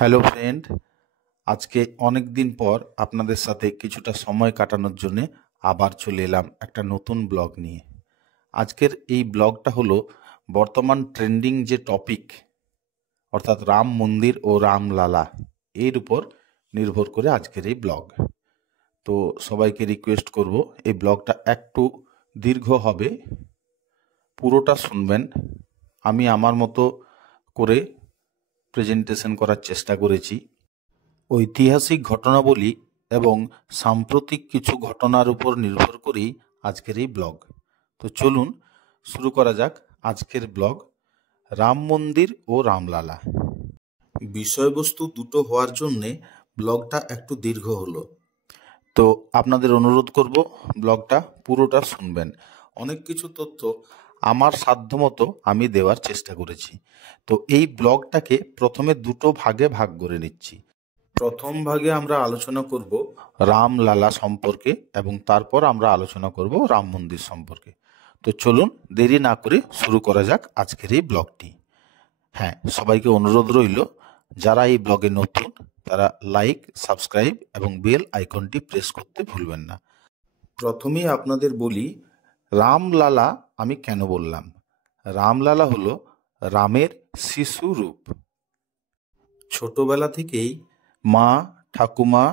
Hello friend, আজকে অনেক দিন পর আপনাদের সাথে কিছুটা সময় কাটানোর জন্য আবার চলে এলাম একটা নতুন ব্লগ নিয়ে। আজকের এই ব্লগটা হলো বর্তমান ট্রেন্ডিং যে টপিক, অর্থাৎ রাম মন্দির ও রামলালা, এর উপর নির্ভর করে আজকের এই ব্লগ। তো সবাইকে রিকোয়েস্ট করব, এই ব্লগটা একটু দীর্ঘ হবে, পুরোটা শুনবেন। আমি আমার মতো করে প্রেজেন্টেশন করার চেষ্টা করেছি। ঐতিহাসিক ঘটনাবলী এবং সাম্প্রতিক কিছু ঘটনার উপর নির্ভর করেই আজকের এই ব্লগ। তো চলুন শুরু করা যাক আজকের ব্লগ, রাম মন্দির ও রামলালা। বিষয়বস্তু দুটো হওয়ার জন্যে ব্লগটা একটু দীর্ঘ হলো, তো আপনাদের অনুরোধ করব ব্লগটা পুরোটা শুনবেন। অনেক কিছু তথ্য আমার সাধ্যমতো আমি দেওয়ার চেষ্টা করেছি। তো এই ব্লগটাকে প্রথমে দুটো ভাগে ভাগ করে নিচ্ছি। প্রথম ভাগে আমরা আলোচনা করব রামলালা সম্পর্কে এবং তারপর আমরা আলোচনা করব রাম মন্দির সম্পর্কে। তো চলুন দেরি না করে শুরু করা যাক আজকের এই ব্লগটি। হ্যাঁ, সবাইকে অনুরোধ রইল, যারা এই ব্লগে নতুন তারা লাইক, সাবস্ক্রাইব এবং বেল আইকনটি প্রেস করতে ভুলবেন না। প্রথমেই আপনাদের বলি, রামলালা আমি কেন বললাম। রামলালা হলো রামের শিশু রূপ। ছোটবেলা থেকেই মা, ঠাকুমা,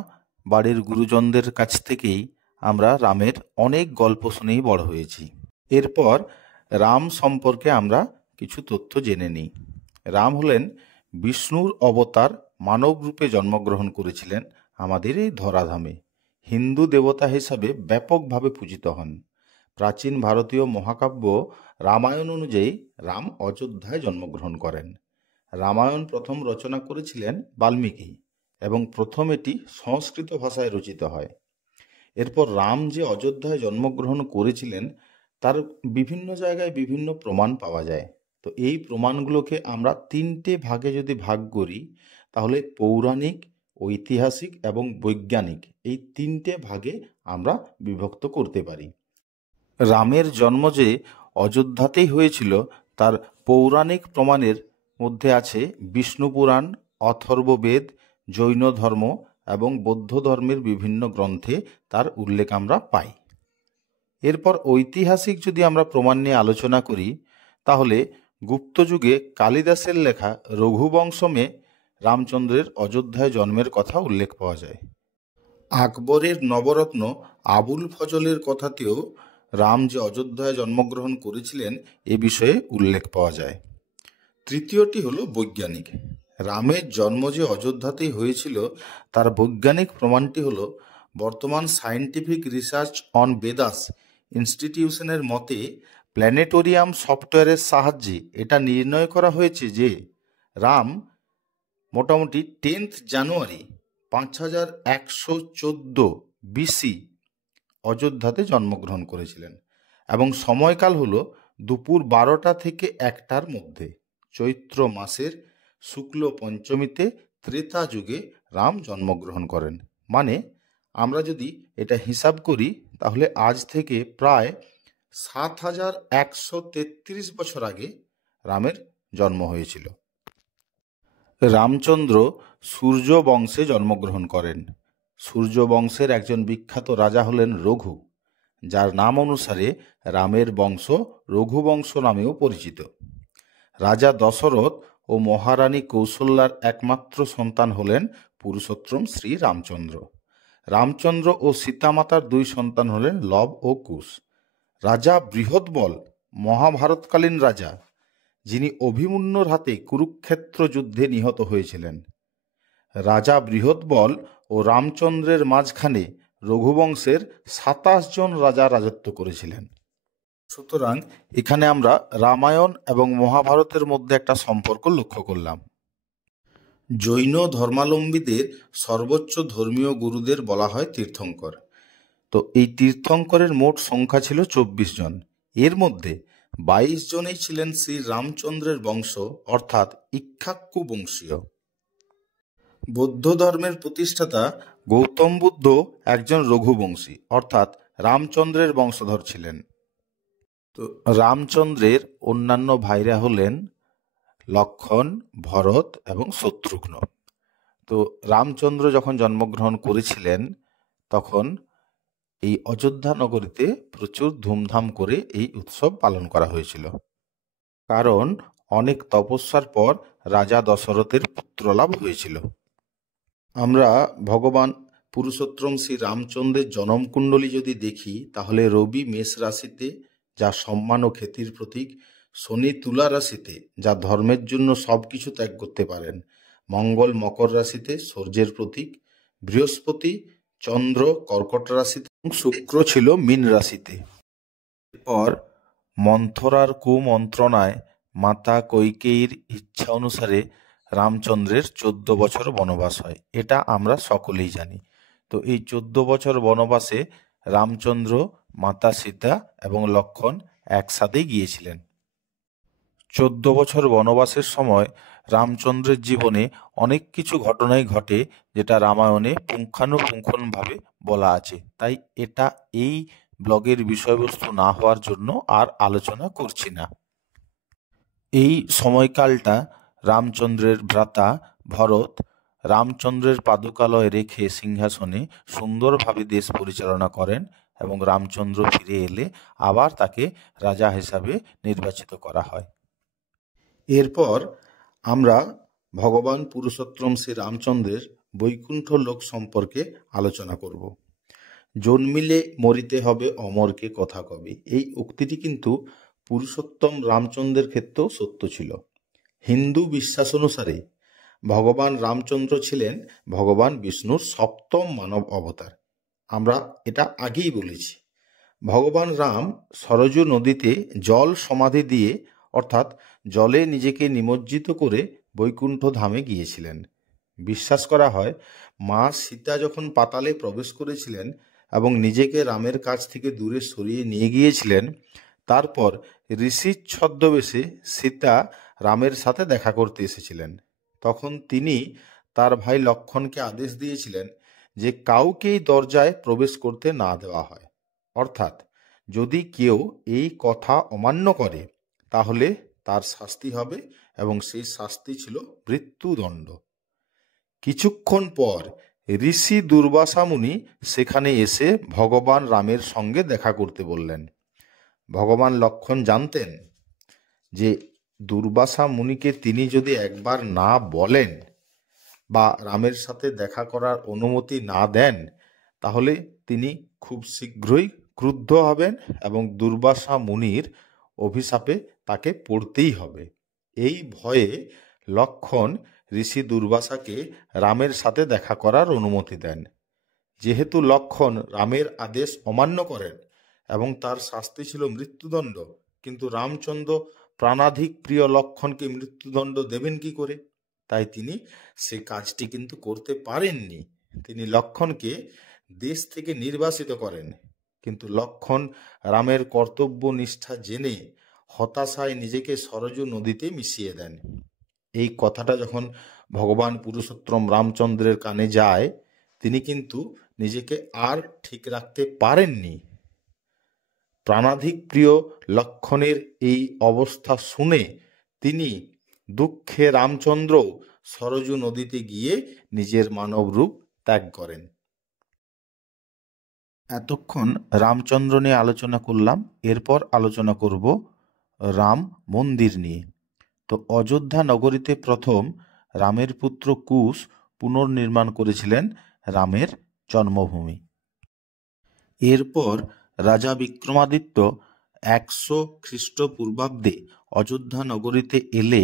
বাড়ির গুরুজনদের কাছ থেকেই আমরা রামের অনেক গল্প শুনেই বড় হয়েছি। এরপর রাম সম্পর্কে আমরা কিছু তথ্য জেনে নিই। রাম হলেন বিষ্ণুর অবতার, মানব রূপে জন্মগ্রহণ করেছিলেন আমাদের এই ধরাধামে। হিন্দু দেবতা হিসাবে ব্যাপকভাবে পূজিত হন। প্রাচীন ভারতীয় মহাকাব্য রামায়ণ অনুযায়ী রাম অযোধ্যায় জন্মগ্রহণ করেন। রামায়ণ প্রথম রচনা করেছিলেন বাল্মীকি এবং প্রথম এটি সংস্কৃত ভাষায় রচিত হয়। এরপর রাম যে অযোধ্যায় জন্মগ্রহণ করেছিলেন তার বিভিন্ন জায়গায় বিভিন্ন প্রমাণ পাওয়া যায়। তো এই প্রমাণগুলোকে আমরা তিনটে ভাগে যদি ভাগ করি, তাহলে পৌরাণিক, ঐতিহাসিক এবং বৈজ্ঞানিক, এই তিনটে ভাগে আমরা বিভক্ত করতে পারি। রামের জন্ম যে অযোধ্যাতেই হয়েছিল তার পৌরাণিক প্রমাণের মধ্যে আছে বিষ্ণু পুরাণ, অথর্ববেদ, জৈন ধর্ম এবং বৌদ্ধ ধর্মের বিভিন্ন গ্রন্থে তার উল্লেখ আমরা পাই। এরপর ঐতিহাসিক যদি আমরা প্রমাণ নিয়ে আলোচনা করি, তাহলে গুপ্তযুগে কালিদাসের লেখা রঘুবংশমে রামচন্দ্রের অযোধ্যায় জন্মের কথা উল্লেখ পাওয়া যায়। আকবরের নবরত্ন আবুল ফজলের কথাতেও রাম যে অযোধ্যায় জন্মগ্রহণ করেছিলেন এ বিষয়ে উল্লেখ পাওয়া যায়। তৃতীয়টি হলো বৈজ্ঞানিক। রামের জন্ম যে অযোধ্যাতেই হয়েছিল তার বৈজ্ঞানিক প্রমাণটি হলো বর্তমান সায়েন্টিফিক রিসার্চ অন বেদাস ইনস্টিটিউশনের মতে প্ল্যানেটোরিয়াম সফটওয়্যারের সাহায্যে এটা নির্ণয় করা হয়েছে যে রাম মোটামুটি 10th জানুয়ারি 5114 BC অযোধ্যাতে জন্মগ্রহণ করেছিলেন এবং সময়কাল হলো দুপুর 12টা থেকে 1টার মধ্যে, চৈত্র মাসের শুক্ল পঞ্চমীতে ত্রেতা যুগে রাম জন্মগ্রহণ করেন। মানে আমরা যদি এটা হিসাব করি তাহলে আজ থেকে প্রায় 7133 বছর আগে রামের জন্ম হয়েছিল। রামচন্দ্র সূর্য বংশে জন্মগ্রহণ করেন। সূর্য বংশের একজন বিখ্যাত রাজা হলেন রঘু, যার নাম অনুসারে রামের বংশ রঘুবংশ নামেও পরিচিত। রাজা দশরথ ও মহারানী কৌশল্যার একমাত্র সন্তান হলেন পুরুষোত্তম শ্রী রামচন্দ্র। রামচন্দ্র ও সীতামাতার দুই সন্তান হলেন লব ও কুশ। রাজা বৃহৎবল মহাভারতকালীন রাজা, যিনি অভিমন্যুর হাতে কুরুক্ষেত্র যুদ্ধে নিহত হয়েছিলেন। রাজা বৃহৎবল ও রামচন্দ্রের মাঝখানে রঘুবংশের 27 জন রাজা রাজত্ব করেছিলেন। সুতরাং এখানে আমরা রামায়ণ এবং মহাভারতের মধ্যে একটা সম্পর্ক লক্ষ্য করলাম। জৈন ধর্মাবলম্বীদের সর্বোচ্চ ধর্মীয় গুরুদের বলা হয় তীর্থঙ্কর। তো এই তীর্থঙ্করের মোট সংখ্যা ছিল 24 জন। এর মধ্যে 22 জনেই ছিলেন শ্রী রামচন্দ্রের বংশ, অর্থাৎ ইক্ষ্বাকু বংশীয়। বৌদ্ধ ধর্মের প্রতিষ্ঠাতা গৌতম বুদ্ধ একজন রঘুবংশী, অর্থাৎ রামচন্দ্রের বংশধর ছিলেন। তো রামচন্দ্রের অন্যান্য ভাইরা হলেন লক্ষণ, ভরত এবং শত্রুঘ্ন। তো রামচন্দ্র যখন জন্মগ্রহণ করেছিলেন তখন এই অযোধ্যা নগরীতে প্রচুর ধুমধাম করে এই উৎসব পালন করা হয়েছিল, কারণ অনেক তপস্যার পর রাজা দশরথের পুত্রলাভ হয়েছিল। আমরা ভগবান পুরুষোত্তম শ্রী রামচন্দ্রের জনমকুণ্ডলী যদি দেখি, তাহলে রবি মেষ রাশিতে, যা সম্মান ও খ্যাতির প্রতীক; শনি তুলা রাশিতে, যা ধর্মের জন্য সবকিছু ত্যাগ করতে পারেন; মঙ্গল মকর রাশিতে, শৌর্যের প্রতীক; বৃহস্পতি চন্দ্র কর্কট রাশিতে এবং শুক্র ছিল মীন রাশিতে। এরপর মন্থরার কুমন্ত্রণায় মাতা কৈকেয়ীর ইচ্ছা অনুসারে রামচন্দ্রের 14 বছর বনবাস হয়, এটা আমরা সকলেই জানি। তো এই 14 বছর বনবাসে রামচন্দ্র, মাতা সীতা এবং লক্ষ্মণ একসাথেই গিয়েছিলেন। 14 বছর বনবাসের সময় রামচন্দ্রের জীবনে অনেক কিছু ঘটনাই ঘটে, যেটা রামায়ণে পুঙ্খানুপুঙ্খভাবে বলা আছে, তাই এটা এই ব্লগের বিষয়বস্তু না হওয়ার জন্য আর আলোচনা করছি না। এই সময়কালটা রামচন্দ্রের ভ্রাতা ভরত রামচন্দ্রের পাদুকালয় রেখে সিংহাসনে সুন্দরভাবে দেশ পরিচালনা করেন এবং রামচন্দ্র ফিরে এলে আবার তাকে রাজা হিসাবে নির্বাচিত করা হয়। এরপর আমরা ভগবান পুরুষোত্তম শ্রী রামচন্দ্রের বৈকুণ্ঠ লোক সম্পর্কে আলোচনা করব। জন্মিলে মরিতে হবে অমরকে কথা কবে, এই উক্তিটি কিন্তু পুরুষোত্তম রামচন্দ্রের ক্ষেত্রেও সত্য ছিল। হিন্দু বিশ্বাস অনুসারে ভগবান রামচন্দ্র ছিলেন ভগবান বিষ্ণুর সপ্তম মানব অবতার। আমরা এটা আগেই বলেছি। ভগবান রাম সরযূ নদীতে জল সমাধি দিয়ে, অর্থাৎ জলে নিজেকে নিমজ্জিত করে বৈকুণ্ঠ ধামে গিয়েছিলেন। বিশ্বাস করা হয় মা সীতা যখন পাতালে প্রবেশ করেছিলেন এবং নিজেকে রামের কাছ থেকে দূরে সরিয়ে নিয়ে গিয়েছিলেন, তারপর ঋষির ছদ্মবেশে সীতা রামের সাথে দেখা করতে এসেছিলেন। তখন তিনি তার ভাই লক্ষ্মণকে আদেশ দিয়েছিলেন যে কাউকেই দরজায় প্রবেশ করতে না দেওয়া হয়, অর্থাৎ যদি কেউ এই কথা অমান্য করে তাহলে তার শাস্তি হবে, এবং সেই শাস্তি ছিল মৃত্যুদণ্ড। কিছুক্ষণ পর ঋষি দুর্বাসা মুনি সেখানে এসে ভগবান রামের সঙ্গে দেখা করতে বললেন। ভগবান লক্ষ্মণ জানতেন যে দুর্বাসা মুনিকে তিনি যদি একবার না বলেন বা রামের সাথে দেখা করার অনুমতি না দেন, তাহলে তিনি খুব শীঘ্রই ক্রুদ্ধ হবেন এবং দুর্বাসা মুনির অভিশাপে তাকে পড়তেই হবে। এই ভয়ে লক্ষ্মণ ঋষি দুর্বাসাকে রামের সাথে দেখা করার অনুমতি দেন। যেহেতু লক্ষ্মণ রামের আদেশ অমান্য করেন এবং তার শাস্তি ছিল মৃত্যুদণ্ড, কিন্তু রামচন্দ্র প্রাণাধিক প্রিয় লক্ষ্মণকে মৃত্যুদণ্ড দেবেন কি করে? তাই তিনি সে কাজটি কিন্তু করতে পারেননি। তিনি লক্ষ্মণকে দেশ থেকে নির্বাসিত করেন, কিন্তু লক্ষ্মণ রামের কর্তব্য নিষ্ঠা জেনে হতাশায় নিজেকে সরযূ নদীতে মিশিয়ে দেন। এই কথাটা যখন ভগবান পুরুষোত্তম রামচন্দ্রের কানে যায়, তিনি কিন্তু নিজেকে আর ঠিক রাখতে পারেননি। প্রাণাধিক প্রিয় লক্ষ্মণের এই অবস্থা শুনে তিনি দুঃখে রামচন্দ্র সরযূ নদীতে গিয়ে নিজের মানব রূপ ত্যাগ করেন। এতক্ষণ রামচন্দ্র নিয়ে আলোচনা করলাম, এরপর আলোচনা করব রাম মন্দির নিয়ে। তো অযোধ্যা নগরীতে প্রথম রামের পুত্র কুশ পুনর্নির্মাণ করেছিলেন রামের জন্মভূমি। এরপর রাজা বিক্রমাদিত্য 100 খ্রিস্টপূর্বাব্দে অযোধ্যা নগরীতে এলে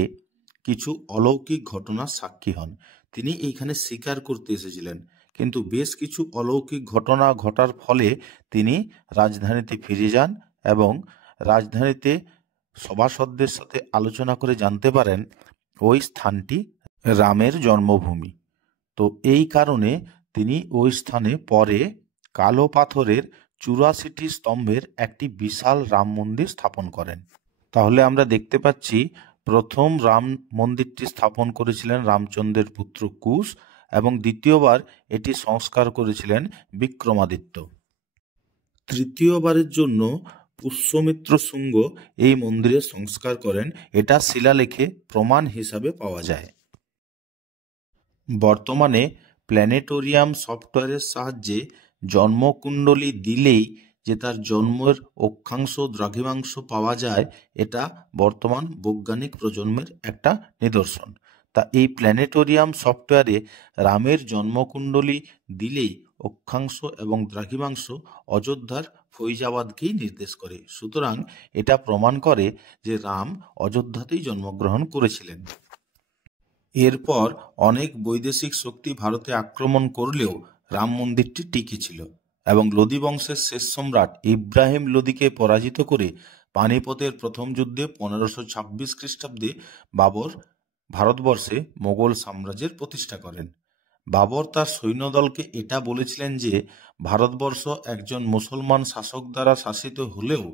কিছু অলৌকিক ঘটনার সাক্ষী হন। তিনি এইখানে শিকার করতে এসেছিলেন, কিন্তু বেশ কিছু অলৌকিক ঘটনা ঘটার ফলে তিনি রাজধানীতে ফিরে যান এবং রাজধানীতে সভাসদদের সাথে আলোচনা করে জানতে পারেন ওই স্থানটি রামের জন্মভূমি। তো এই কারণে তিনি ওই স্থানে পরে কালো পাথরের 84টি স্তম্ভের একটি বিশাল রাম মন্দির স্থাপন করেন। তাহলে আমরা দেখতে পাচ্ছি প্রথম রাম মন্দিরটি স্থাপন করেছিলেন রামচন্দ্রের পুত্র কুশ, এবং দ্বিতীয়বার এটি সংস্কার করেছিলেন বিক্রমাদিত্য। তৃতীয়বারের জন্য পুষ্যমিত্র শুঙ্গ এই মন্দিরের সংস্কার করেন, এটা শিলালেখে প্রমাণ হিসাবে পাওয়া যায়। বর্তমানে প্ল্যানেটোরিয়াম সফটওয়্যারের সাহায্যে জন্মকুণ্ডলী দিলেই যে তার জন্মের অক্ষাংশ দ্রাঘিমাংশ পাওয়া যায়, এটা বর্তমান বৈজ্ঞানিক প্রজন্মের একটা নিদর্শন। তা এই প্ল্যানেটোরিয়াম সফটওয়্যারে রামের জন্মকুণ্ডলী দিলেই অক্ষাংশ এবং দ্রাঘিমাংশ অযোধ্যার ফৈজাবাদকেই নির্দেশ করে। সুতরাং এটা প্রমাণ করে যে রাম অযোধ্যাতেই জন্মগ্রহণ করেছিলেন। এরপর অনেক বৈদেশিক শক্তি ভারতে আক্রমণ করলেও রাম মন্দিরটি টিকে ছিল এবং লোদি বংশের শেষ সম্রাট ইব্রাহিম লোদিকে পরাজিত করে পানিপথের প্রথম যুদ্ধে 1526 খ্রিস্টাব্দে বাবর ভারতবর্ষে মোগল সাম্রাজ্যের প্রতিষ্ঠা করেন। বাবর তার সৈন্যদলকে এটা বলেছিলেন যে ভারতবর্ষ একজন মুসলমান শাসক দ্বারা শাসিত হলেও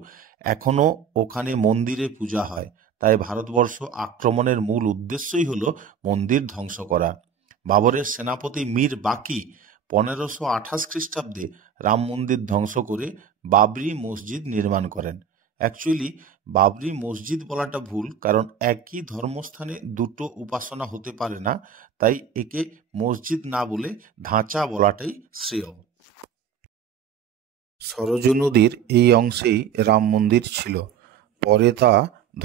এখনও ওখানে মন্দিরে পূজা হয়, তাই ভারতবর্ষ আক্রমণের মূল উদ্দেশ্যই হল মন্দির ধ্বংস করা। বাবরের সেনাপতি মীর বাকি 1528 খ্রিস্টাব্দে রাম মন্দির ধ্বংস করে বাবরি মসজিদ নির্মাণ করেন। অ্যাকচুয়ালি বাবরি মসজিদ বলাটা ভুল, কারণ একই ধর্মস্থানে দুটো উপাসনা হতে পারে না, তাই একে মসজিদ না বলে ঢাঁচা বলাটাই শ্রেয়। সরজু নদীর এই অংশেই রাম মন্দির ছিল, পরে তা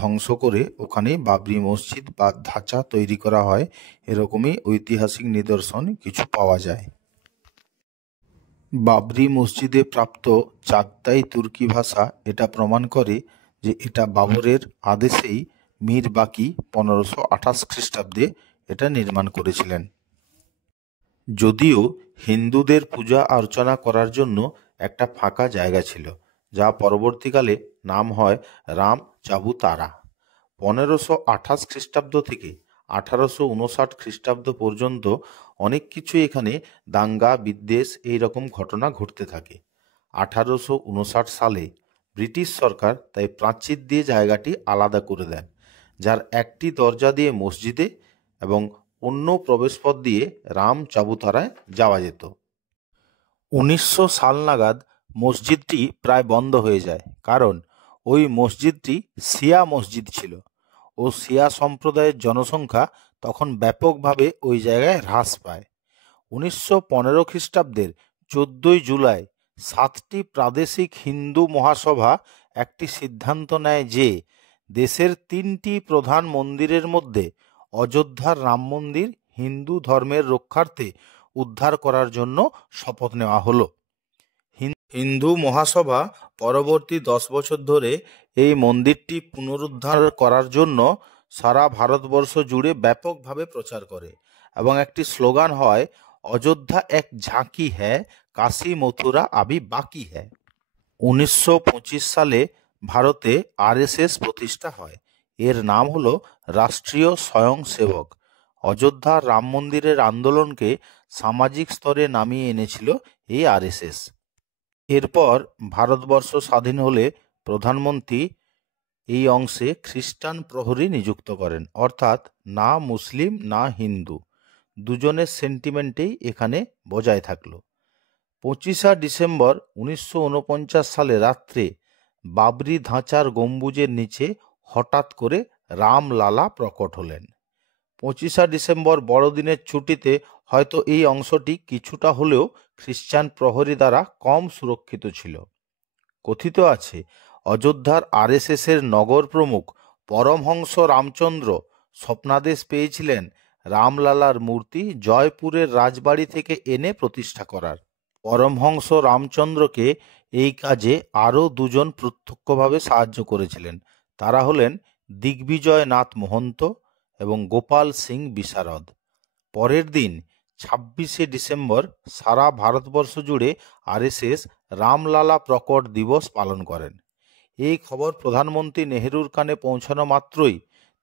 ধ্বংস করে ওখানে বাবরি মসজিদ বা ধাঁচা তৈরি করা হয়, এরকমই ঐতিহাসিক নিদর্শন কিছু পাওয়া যায়। বাবরি মসজিদে প্রাপ্ত চাগতাই তুর্কি ভাষা এটা প্রমাণ করে যে এটা বাবরের আদেশেই মীর বাকি 1528 খ্রিস্টাব্দে এটা নির্মাণ করেছিলেন। যদিও হিন্দুদের পূজা অর্চনা করার জন্য একটা ফাঁকা জায়গা ছিল, যা পরবর্তীকালে নাম হয় রাম চাবুতারা। 1528 খ্রিস্টাব্দ থেকে 1859 খ্রিস্টাব্দ পর্যন্ত অনেক কিছু এখানে দাঙ্গা বিদ্বেষ এইরকম ঘটনা ঘটতে থাকে। 1859 সালে ব্রিটিশ সরকার তাই প্রাচীর দিয়ে জায়গাটি আলাদা করে দেন, যার একটি দরজা দিয়ে মসজিদে এবং অন্য প্রবেশপথ দিয়ে রাম চাবুতারায় যাওয়া যেত। 1900 সাল নাগাদ মসজিদটি প্রায় বন্ধ হয়ে যায়, কারণ ওই মসজিদটি শিয়া মসজিদ ছিল ও শিয়া সম্প্রদায়ের জনসংখ্যা তখন ব্যাপকভাবে ওই জায়গায় হ্রাস পায়। 1915 খ্রিস্টাব্দের 14 জুলাই 7টি প্রাদেশিক হিন্দু মহাসভা একটি সিদ্ধান্ত নেয় যে দেশের 3টি প্রধান মন্দিরের মধ্যে অযোধ্যার রাম মন্দির হিন্দু ধর্মের রক্ষার্থে উদ্ধার করার জন্য শপথ নেওয়া হলো। হিন্দু মহাসভা পরবর্তী 10 বছর ধরে এই মন্দিরটি পুনরুদ্ধার করার জন্য সারা ভারতবর্ষ জুড়ে ব্যাপকভাবে প্রচার করে এবং একটি স্লোগান হয়, অযোধ্যা এক ঝাঁকি হ্যায়, কাশী মথুরা আবি বাকি হ্যায়। 1925 সালে ভারতে আরএসএস প্রতিষ্ঠা হয়। এর নাম হলো রাষ্ট্রীয় স্বয়ংসেবক। অযোধ্যার রাম মন্দিরের আন্দোলনকে সামাজিক স্তরে নামিয়ে এনেছিল এই আরএসএস। এরপর ভারতবর্ষ স্বাধীন হলে প্রধানমন্ত্রী এই অংশে খ্রিস্টান প্রহরী নিযুক্ত করেন, অর্থাৎ না মুসলিম না হিন্দু, দুজনের সেন্টিমেন্টেই এখানে বজায় থাকলো। 25 ডিসেম্বর 1949 সালে রাত্রে বাবরি ধাঁচার গম্বুজের নিচে হঠাৎ করে রামলালা প্রকট হলেন। 25 ডিসেম্বর বড়দিনের ছুটিতে হয়তো এই অংশটি কিছুটা হলেও খ্রিস্টান প্রহরী দ্বারা কম সুরক্ষিত ছিল। কথিত আছে অযোধ্যার আরএসএসের নগর প্রমুখ পরমহংস রামচন্দ্র স্বপ্নাদেশ পেয়েছিলেন রামলালার মূর্তি জয়পুরের রাজবাড়ি থেকে এনে প্রতিষ্ঠা করার। পরমহংস রামচন্দ্রকে এই কাজে আরও দুজন প্রত্যক্ষভাবে সাহায্য করেছিলেন। তারা হলেন দিগ্বিজয় নাথ মহন্ত এবং গোপাল সিং বিশারদ। পরের দিন 26 ডিসেম্বর সারা ভারতবর্ষ জুড়ে আরএসএস রামলালা প্রকট দিবস পালন করেন। এই খবর প্রধানমন্ত্রী নেহেরুর কানে পৌঁছানো মাত্রই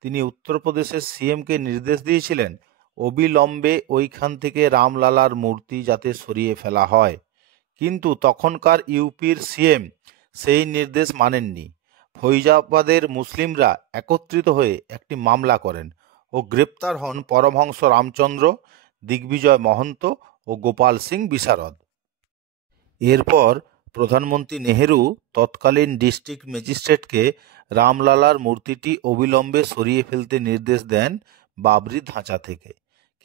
তিনি উত্তরপ্রদেশের সিএমকে নির্দেশ দিয়েছিলেন অবিলম্বে ওইখান থেকে রামলালার মূর্তি যাতে সরিয়ে ফেলা হয়, কিন্তু তখনকার ইউপির সিএম সেই নির্দেশ মানেননি। ফৈজাবাদের মুসলিমরা একত্রিত হয়ে একটি মামলা করেন ও গ্রেপ্তার হন পরমহংস রামচন্দ্র, দিগ্বিজয় মহন্ত ও গোপাল সিং বিশারদ। এরপর প্রধানমন্ত্রী নেহেরু তৎকালীন ডিস্ট্রিক্ট ম্যাজিস্ট্রেটকে রামলালার মূর্তিটি অবিলম্বে সরিয়ে ফেলতে নির্দেশ দেন বাবরি ধাঁচা থেকে,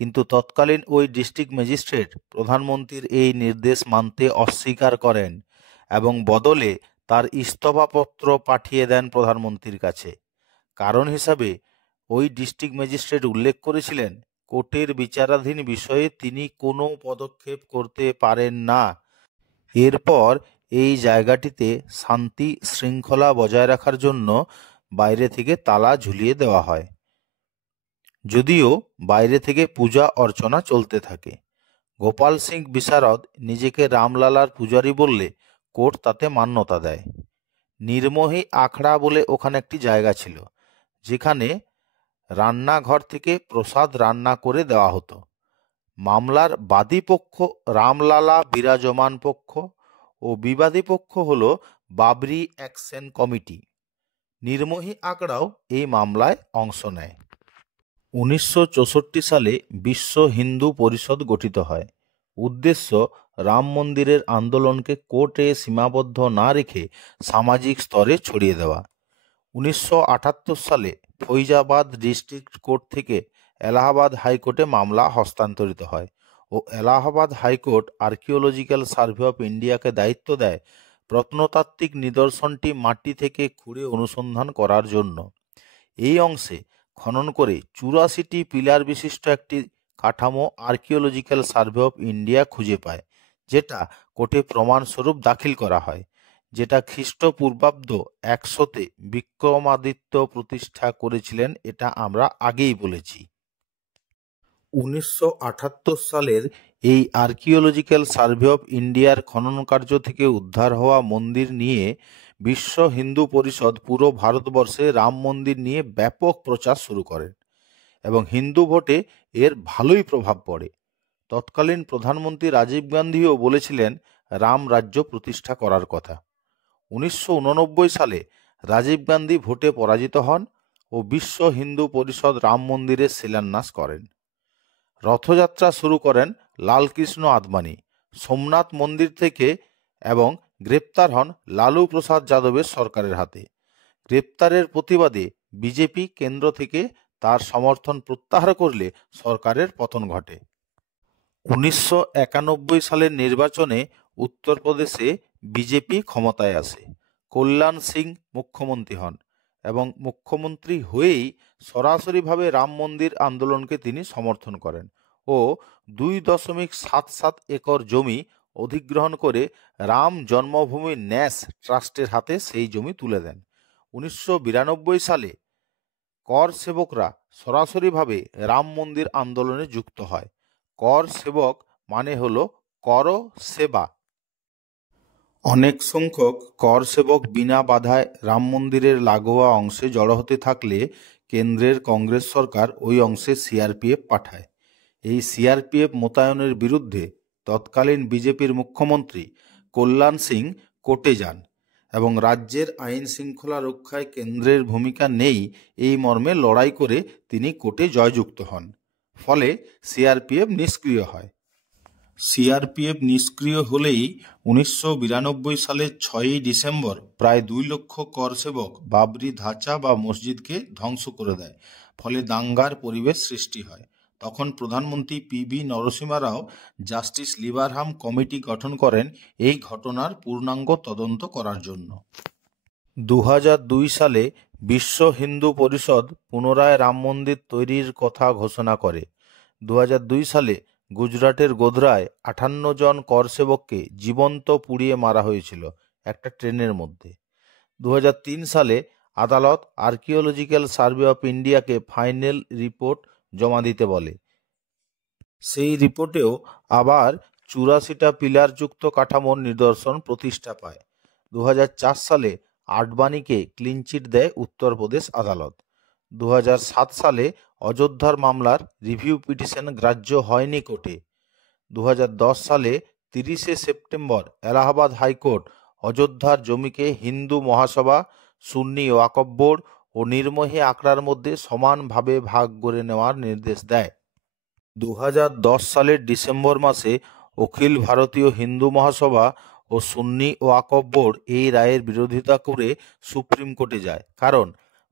কিন্তু তৎকালীন ওই ডিস্ট্রিক্ট ম্যাজিস্ট্রেট প্রধানমন্ত্রীর এই নির্দেশ মানতে অস্বীকার করেন এবং বদলে তার ইস্তফাপত্র পাঠিয়ে দেন প্রধানমন্ত্রীর কাছে। কারণ হিসাবে ওই ডিস্ট্রিক্ট ম্যাজিস্ট্রেট উল্লেখ করেছিলেন, কোর্টের বিচারাধীন বিষয়ে তিনি কোনো পদক্ষেপ করতে পারেন না। এরপর এই জায়গাটিতে শান্তি শৃঙ্খলা বজায় রাখার জন্য বাইরে থেকে তালা ঝুলিয়ে দেওয়া হয়, যদিও বাইরে থেকে পূজা অর্চনা চলতে থাকে। গোপাল সিং বিশারদ নিজেকে রামলালার পূজারী বললে কোর্ট তাতে মান্যতা দেয়। নির্মোহী আখড়া বলে ওখানে একটি জায়গা ছিল, যেখানে রান্নাঘর থেকে প্রসাদ রান্না করে দেওয়া হতো। মামলার বাদী পক্ষ রামলালা বিরাজমান পক্ষ ও বিবাদী পক্ষ হল বাবরি অ্যাকশন কমিটি। নির্মোহী আখড়াও এই মামলায় অংশ নেয়। 1964 সালে বিশ্ব হিন্দু পরিষদ গঠিত হয়। উদ্দেশ্য রাম মন্দিরের আন্দোলনকে কোর্টে সীমাবদ্ধ না রেখে সামাজিক স্তরে ছড়িয়ে দেওয়া। 1978 সালে ফৈজাবাদ ডিস্ট্রিক্ট কোর্ট থেকে এলাহাবাদ হাইকোর্টে মামলা হস্তান্তরিত হয় ও Allahabad high court archaeological survey of ইন্ডিয়াকে দায়িত্ব দেয় প্রত্নতাত্ত্বিক নিদর্শনটি মাটি থেকে খুঁড়ে অনুসন্ধান করার জন্য। এই অংশে খনন করে 84টি পিলার বিশিষ্ট একটি কাঠামো আর্কিওলজিক্যাল সার্ভে অফ ইন্ডিয়া খুঁজে পায়, যেটা কোর্টে প্রমাণস্বরূপ দাখিল করা হয়, যেটা খ্রিস্টপূর্বাব্দ 100-তে বিক্রমাদিত্য প্রতিষ্ঠা করেছিলেন। এটা আমরা আগেই বলেছি। 1978 সালের এই আর্কিওলজিক্যাল সার্ভে অফ ইন্ডিয়ার খনন কার্য থেকে উদ্ধার হওয়া মন্দির নিয়ে বিশ্ব হিন্দু পরিষদ পুরো ভারতবর্ষে রাম মন্দির নিয়ে ব্যাপক প্রচার শুরু করেন এবং হিন্দু ভোটে এর ভালোই প্রভাব পড়ে। তৎকালীন প্রধানমন্ত্রী রাজীব গান্ধীও বলেছিলেন রাম রাজ্য প্রতিষ্ঠা করার কথা। 1989 সালে রাজীব গান্ধী ভোটে পরাজিত হন ও বিশ্ব হিন্দু পরিষদ রাম মন্দিরের শিলান্যাস করেন। রথযাত্রা শুরু করেন লালকৃষ্ণ আদবানি সোমনাথ মন্দির থেকে এবং গ্রেপ্তার হন লালু প্রসাদ যাদবের সরকারের হাতে। গ্রেপ্তারের প্রতিবাদে বিজেপি কেন্দ্র থেকে তার সমর্থন প্রত্যাহার করলে সরকারের পতন ঘটে। 1991 সালের নির্বাচনে উত্তরপ্রদেশে বিজেপি ক্ষমতায় আসে। কল্যাণ সিং মুখ্যমন্ত্রী হন এবং মুখ্যমন্ত্রী হয়েই সরাসরিভাবে রাম মন্দির আন্দোলনকে তিনি সমর্থন করেন ও 2.77 একর জমি অধিগ্রহণ করে রাম জন্মভূমি ন্যাস ট্রাস্টের হাতে সেই জমি তুলে দেন। 1992 সালে কর সেবকরা সরাসরিভাবে রাম মন্দির আন্দোলনে যুক্ত হয়। কর সেবক মানে হলো কর সেবা। অনেক সংখ্যক কর সেবক বিনা বাধায় রাম মন্দিরের লাগোয়া অংশে জড়ো হতে থাকলে কেন্দ্রের কংগ্রেস সরকার ওই অংশে সিআরপিএফ পাঠায়। এই সিআরপিএফ মোতায়েনের বিরুদ্ধে তৎকালীন বিজেপির মুখ্যমন্ত্রী কল্যাণ সিং কোর্টে যান এবং রাজ্যের আইন শৃঙ্খলা রক্ষায় কেন্দ্রের ভূমিকা নেই এই মর্মে লড়াই করে তিনি কোর্টে জয়যুক্ত হন। ফলে সিআরপিএফ নিষ্ক্রিয় হয়। সিআরপিএফ নিষ্ক্রিয় হলেই 1992 সালের 6ই ডিসেম্বর প্রায় 2 লক্ষ কর সেবক বাবরি ধাঁচা বা মসজিদকে ধ্বংস করে দেয়। ফলে দাঙ্গার পরিবেশ সৃষ্টি হয়। তখন প্রধানমন্ত্রী পিভি নরসিমহা রাও জাস্টিস লিবারহাম কমিটি গঠন করেন এই ঘটনার পূর্ণাঙ্গ তদন্ত করার জন্য। 2002 সালে বিশ্ব হিন্দু পরিষদ পুনরায় রাম মন্দির তৈরির কথা ঘোষণা করে। 2002 সালে গুজরাটের গোধরায় 58 জন কর সেবককে জীবন্ত পুড়িয়ে মারা হয়েছিল একটা ট্রেনের মধ্যে। 2003 সালে আদালত আর্কিওলজিক্যাল সার্ভে অফ ইন্ডিয়াকে ফাইনাল রিপোর্ট জমা দিতে বলে। সেই রিপোর্টেও আবার 84টা পিলারযুক্ত কাঠামোর নিদর্শন প্রতিষ্ঠা পায়। 2004 সালে আডবাণীকে ক্লিনচিট দেয় উত্তরপ্রদেশ আদালত। 2007 সালে অযোধ্যার মামলার রিভিউ পিটিশন গ্রাহ্য হয়নি কোর্টে। 2010 সালে 30শে সেপ্টেম্বর এলাহাবাদ হাইকোর্ট অযোধ্যার জমিকে হিন্দু মহাসভা, সুন্নি ওয়াকফ বোর্ড ও নির্মোহী আখড়ার মধ্যে সমানভাবে ভাগ করে নেওয়ার নির্দেশ দেয়। 2010 সালের ডিসেম্বর মাসে অখিল ভারতীয় হিন্দু মহাসভা ও সুন্নি ওয়াকফ বোর্ড এই রায়ের বিরোধিতা করে সুপ্রিম কোর্টে যায়, কারণ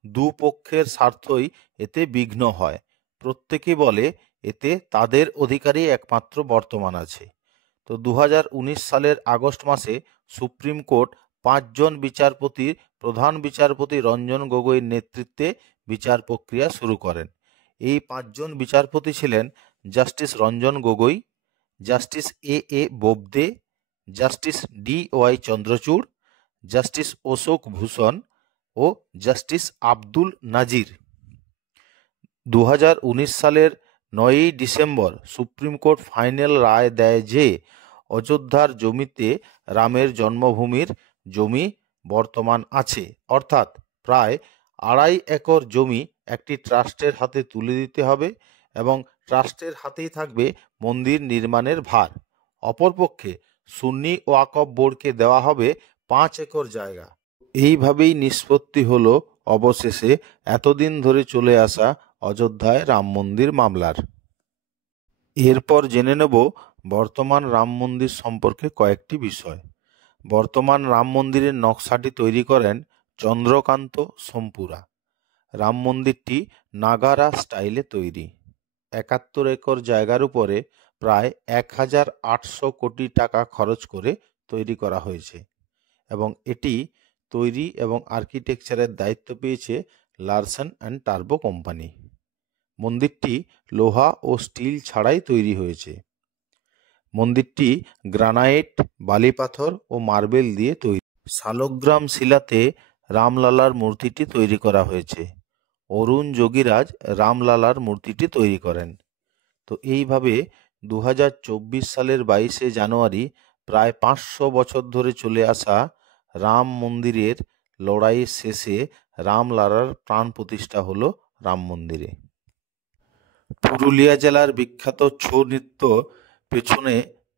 দুপক্ষের স্বার্থই এতে বিঘ্ন হয়। প্রত্যেকে বলে এতে তাদের অধিকারই একমাত্র বর্তমান আছে। তো 2019 সালের আগস্ট মাসে সুপ্রিম কোর্ট 5 জন বিচারপতির প্রধান বিচারপতি রঞ্জন গগৈর নেতৃত্বে বিচার প্রক্রিয়া শুরু করেন। এই 5 জন বিচারপতি ছিলেন justice Ranjan Gogoi, justice A Bobde, justice DY Chandrachud, justice Ashok Bhushan ও জাস্টিস আব্দুল নাজির। 2019 সালের 9ই ডিসেম্বর সুপ্রিম কোর্ট ফাইনাল রায় দেয় যে অযোধ্যার জমিতে রামের জন্মভূমির জমি বর্তমান আছে, অর্থাৎ প্রায় 2.5 একর জমি একটি ট্রাস্টের হাতে তুলে দিতে হবে এবং ট্রাস্টের হাতেই থাকবে মন্দির নির্মাণের ভার। অপরপক্ষে সুন্নি ওয়াকফ বোর্ডকে দেওয়া হবে 5 একর জায়গা। এইভাবেই নিষ্পত্তি হলো অবশেষে এতদিন ধরে চলে আসা অযোধ্যায় রাম মন্দির মামলার। এরপর জেনে নেব বর্তমান রাম মন্দির সম্পর্কে কয়েকটি বিষয়। বর্তমান রাম মন্দিরের নকশাটি তৈরি করেন চন্দ্রকান্ত সোমপুরা। রাম মন্দিরটি নাগারা স্টাইলে তৈরি। 71 একর জায়গার উপরে প্রায় 1800 কোটি টাকা খরচ করে তৈরি করা হয়েছে এবং এটি তৈরি এবং আর্কিটেকচারের দায়িত্ব পেয়েছে লারসেন অ্যান্ড টার্বো কোম্পানি। মন্দিরটি লোহা ও স্টিল ছাড়াই তৈরি হয়েছে। মন্দিরটি গ্রানাইট, বালিপাথর ও মার্বেল দিয়ে তৈরি। শালগ্রাম শিলাতে রামলালার মূর্তিটি তৈরি করা হয়েছে। অরুণ যোগীরাজ রামলালার মূর্তিটি তৈরি করেন। তো এইভাবে 2024 সালের 22শে জানুয়ারি প্রায় 500 বছর ধরে চলে আসা রাম মন্দিরের লড়াইয়ের শেষে রামলালার প্রাণ প্রতিষ্ঠা হলো রাম মন্দিরে। পুরুলিয়া জেলার বিখ্যাত ছৌ নৃত্য পেছনে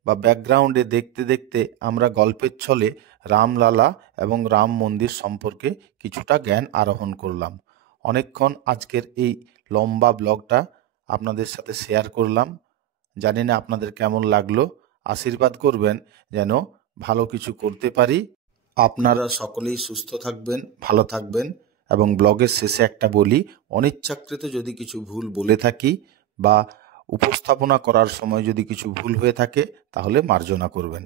বা ব্যাকগ্রাউন্ডে দেখতে দেখতে আমরা গল্পের ছলে রামলালা এবং রাম মন্দির সম্পর্কে কিছুটা জ্ঞান আরোহণ করলাম। অনেকক্ষণ আজকের এই লম্বা ব্লগটা আপনাদের সাথে শেয়ার করলাম। জানি না আপনাদের কেমন লাগলো। আশীর্বাদ করবেন যেন ভালো কিছু করতে পারি। আপনারা সকলেই সুস্থ থাকবেন, ভালো থাকবেন এবং ব্লগের শেষে একটা বলি, অনিচ্ছাকৃত যদি কিছু ভুল বলে থাকি বা উপস্থাপনা করার সময় যদি কিছু ভুল হয়ে থাকে তাহলে মার্জনা করবেন।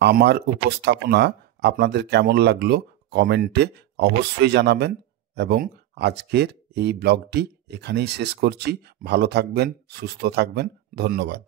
আমার উপস্থাপনা আপনাদের কেমন লাগলো কমেন্টে অবশ্যই জানাবেন এবং আজকের এই ব্লগটি এখানেই শেষ করছি। ভালো থাকবেন, সুস্থ থাকবেন। ধন্যবাদ।